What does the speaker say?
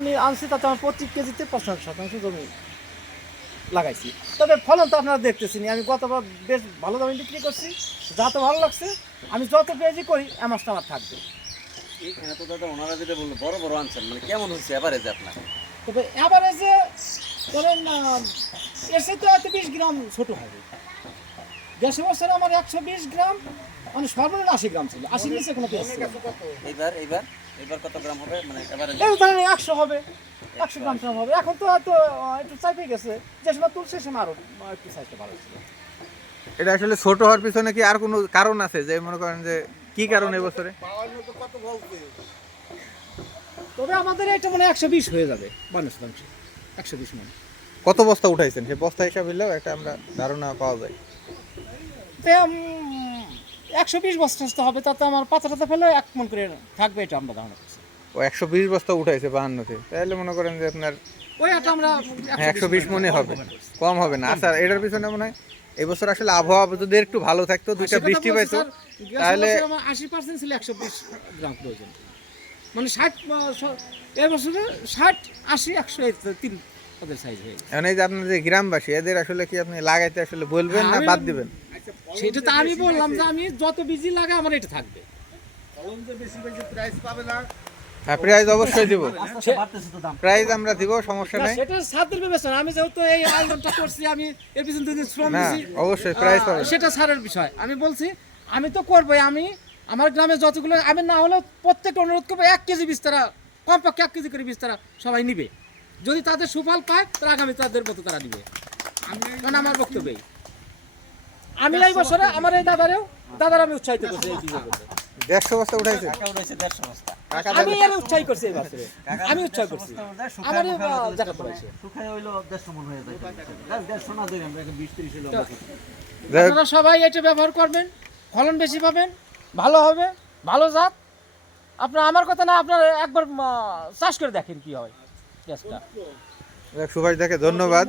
আমি আনছি তাতে আমার প্রতি কেজিতে পঁচাশি শতাংশ জমি লাগাইছি। তবে ফলন তো আপনারা দেখতেছেন আমি গতবার বেশ ভালো দামে বিক্রি করছি যা তো ভালো লাগছে আমি যত পেঁয়াজি করি এ মাসটা আমার থাকবে। এখানে তো দাদা ওনারা যেটা বলল বড় বড় আনছেন মানে কেমন হচ্ছে এভারেজ আপনার? তবে অ্যাভারেজে ধরেন এর সাথে হয়তো বিশ গ্রাম ছোট হবে। দেড়শো বছর আমার একশো বিশ গ্রাম মানে সর্বনিম্ন আশি গ্রাম ছিল। আশির নিচে কোনো পেঁয়াজ এইবার এইবার এইবার কত গ্রাম হবে? মানে এই ধরেন একশো হবে একশো গ্রাম ট্রাম হবে। এখন তো হয়তো একটু চাইপে গেছে। যে সময় তুলছে সে আরও একটু সাইজটা ভালো ছিল। এটা আসলে ছোট হওয়ার পিছনে কি আর কোনো কারণ আছে? যে মনে করেন যে কি কারণ এবছরে তবে আমাদের এটা মানে একশো বিশ হয়ে যাবে বান্ন শতাংশ একশো বিশ মানে। কত বস্তা উঠাইছেন? সেই বস্তা হিসাব হইলেও একটা আমরা ধারণা পাওয়া যায়। তো একশো বিশ বস্তা হবে তাতে আমার পাতা টাতা ফেলে এক মন করে থাকবে এটা আমরা ধারণা করছি। ও একশো বিশ বস্তা উঠাইছে বাহান্নতে তাহলে মনে করেন যে আপনার ওই একটা আমরা হ্যাঁ একশো বিশ মনে হবে কম হবে না। আচ্ছা এটার পিছনে মনে হয় এবছর আসলে আবহাওয়া যদি একটু ভালো থাকতো দুইটা বৃষ্টি পাইতো তাহলে আশি পার্সেন্ট ছিল একশো বিশ গ্রাম প্রয়োজন। মানে ষাট এবছরে ষাট আশি একশো তিন ওদের সাইজ হয়ে এই যে আপনার যে গ্রামবাসী এদের আসলে কি আপনি লাগাইতে আসলে বলবেন না বাদ দিবেন? সেটা তো আমি বললাম যে আমি যত বিজি লাগে আমার এটা থাকবে। হ্যাঁ প্রাইজ অবশ্যই দিব। প্রাইজ আমরা দিব সমস্যা নাই। সেটা বিবেচনা আমি যেহেতু এই আয়োজনটা করছি আমি এর পিছনে দুদিন শ্রম দিছি অবশ্যই প্রাইজ সেটা স্যারের বিষয়। আমি বলছি আমি তো করবোই। আমি আমার গ্রামে যতগুলো আমি না হলেও প্রত্যেকটা অনুরোধ করব এক কেজি বিস্তারা কমপক্ষে এক কেজি করে বিস্তারা সবাই নিবে। যদি তাদের সুফল পায় তারা আগামী তাদের মতো তারা নিবে। কারণ আমার বক্তব্যই। আমি এই বছরে আমার এই দাদারেও দাদার আমি উৎসাহিত করছি এই দেড়শো বস্তা উঠাইছে? আমি এর উৎসাহ করছি এই বছরে। আমি করছি। আমার জায়গা আপনারা সবাই এটা ব্যবহার করবেন ফলন বেশি পাবেন ভালো হবে ভালো জাত। আপনার আমার কথা না আপনার একবার চাষ করে দেখেন কি হয় সুভাষ দাকে ধন্যবাদ।